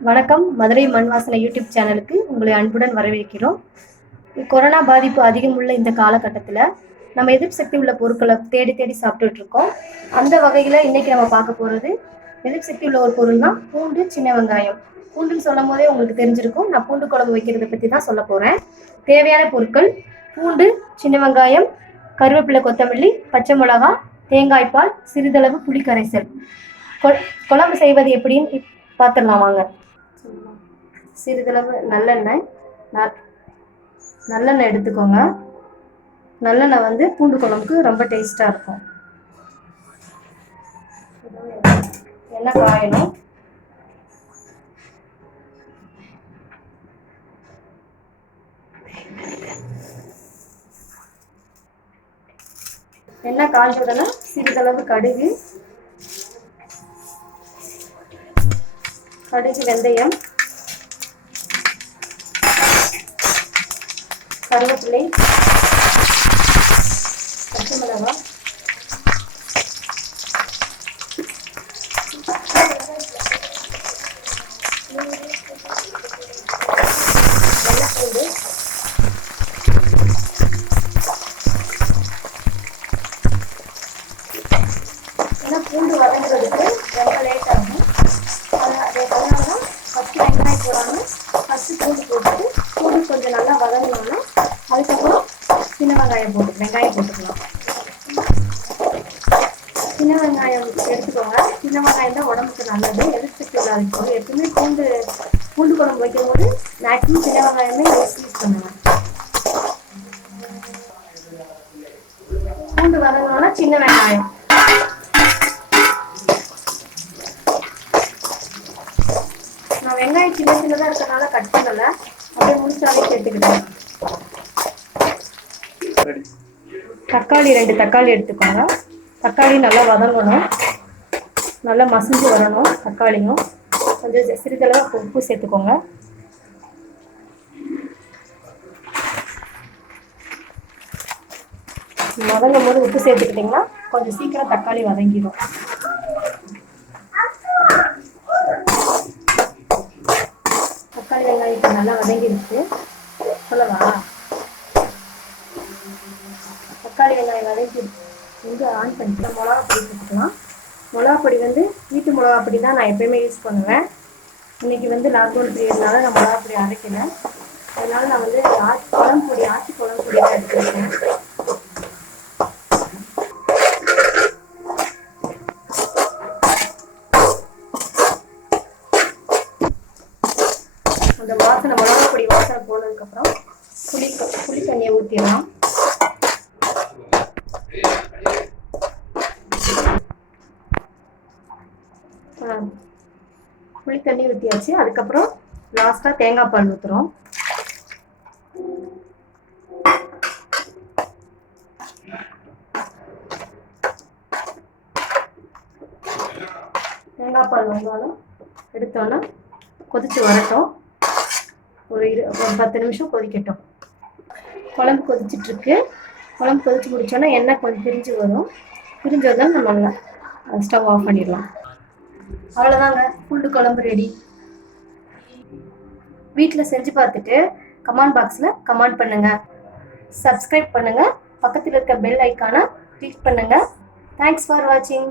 வணக்கம். மதுரை மண் வாசனை யூடியூப் சேனலுக்கு உங்களை அன்புடன் வரவேற்கிறோம். கொரோனா பாதிப்பு அதிகம் உள்ள இந்த காலகட்டத்தில் நம்ம எதிர்ப்பு சக்தி உள்ள பொருட்களை தேடி தேடி சாப்பிட்டுட்டு இருக்கோம். அந்த வகையில் இன்னைக்கு நம்ம பார்க்க போகிறது எதிர்ப்பு சக்தி உள்ள ஒரு பொருள் தான் பூண்டு சின்ன வெங்காயம். பூண்டுன்னு சொல்லும் போதே உங்களுக்கு தெரிஞ்சிருக்கும். நான் பூண்டு குழம்பு வைக்கிறத பற்றி தான் சொல்ல போகிறேன் தேவையான பொருட்கள் பூண்டு சின்ன வெங்காயம் கருவேப்பிலை கொத்தமல்லி பச்சை மிளகா தேங்காய்பால் சிறிதளவு புளிக்கரைசல். கொ- குழம்பு செய்வது எப்படின்னு பார்த்துடலாம் வாங்க. சிறிதளவு நல்லெண்ணெய். நல்லெண்ணெய் எடுத்துக்கோங்க. நல்லெண்ணெய் வந்து பூண்டு குழம்புக்கு ரொம்ப டேஸ்ட்டாக இருக்கும். எண்ணெய் காயணும். எண்ணெய் காஞ்ச உடனே சிறிதளவு கடுகு. கடுகு வெந்தயம். கருவேப்பிலை பச்சை மிளகாய் அதுக்கப்புறம் சின்ன வெங்காயம் போட்டு வெங்காயம் போட்டுக்கலாம். சின்ன வெங்காயம் எடுத்துக்கோங்க. சின்ன வெங்காயம் தான் உடம்புக்கு நல்லது. எதிர்த்து இல்லாத எப்பவுமே பூண்டு பூண்டு குழம்பு வைக்கும்போது மேக்ஸிமம் சின்ன வெங்காயமே யூஸ் யூஸ் பண்ணுவேன் பூண்டு வதங்கினோன்னா சின்ன வெங்காயம். நான் வெங்காயம் சின்ன சின்னதாக இருக்கிறதுனால கட் பண்ணலை. அப்படியே முடிச்சாலே சேர்த்துக்கிட்டேன். தக்காளி ரெண்டு தக்காளி எடுத்துக்கோங்க. தக்காளி நல்லா வதங்கணும். நல்லா மசிஞ்சு வரணும் தக்காளியும். கொஞ்சம் சி- சிறிதளவு உப்பு சேர்த்துக்கோங்க. வதங்கும் போது உப்பு சேர்த்துக்கிட்டிங்கன்னா கொஞ்சம் சீக்கிரம் தக்காளி வதங்கிடும். தக்காளி வெங்காயம் இப்போ நல்லா வதங்கிடுச்சு. சொல்லவா? தக்காளி வெங்காயம் வதக்கி வந்து ஆன் பண்ணிட்டு மிளகா பொடி போட்டுக்கலாம். மிளகா பொடி வந்து வீட்டு மிளகா பொடி தான் நான் எப்பயுமே யூஸ் பண்ணுவேன். இன்னைக்கு வந்து லாக்டவுன் பீரியட்னால நான் மிளகா பொடி அரைக்கல. அதனால நான் வந்து ஆச்சி குழம்பு பொடி ஆச்சி குழம்பு பொடி தான் எடுத்துருக்கேன் அந்த வாசனை மிளகா பொடி வாசனை போனதுக்கப்புறம் புளி புளி தண்ணியை ஊற்றிடலாம் புளி தண்ணி ஊற்றியாச்சு அதுக்கப்புறம் லாஸ்ட்டாக தேங்காய் பால் ஊற்றுறோம் தேங்காய் பால் வந்தாலும் எடுத்தோன்னா கொதித்து வரட்டும். ஒரு இரு ஒரு பத்து நிமிஷம் கொதிக்கட்டும். குழம்பு கொதிச்சிட்ருக்கு. குழம்பு கொதிச்சு முடிச்சோன்னா எண்ணெய் கொஞ்சம் பிரிஞ்சு வரும். பிரிஞ்சு வந்தாலும் நம்ம ஸ்டவ் ஆஃப் பண்ணிடலாம். அவ்வளோதாங்க பூண்டு குழம்பு ரெடி வீட்டில் செஞ்சு பார்த்துட்டு கமெண்ட் பாக்ஸில் கமெண்ட் பண்ணுங்க. சப்ஸ்கிரைப் பண்ணுங்க. பக்கத்தில் இருக்க பெல் ஐக்கானை கிளிக் பண்ணுங்க. தேங்க்ஸ் ஃபார் வாட்சிங்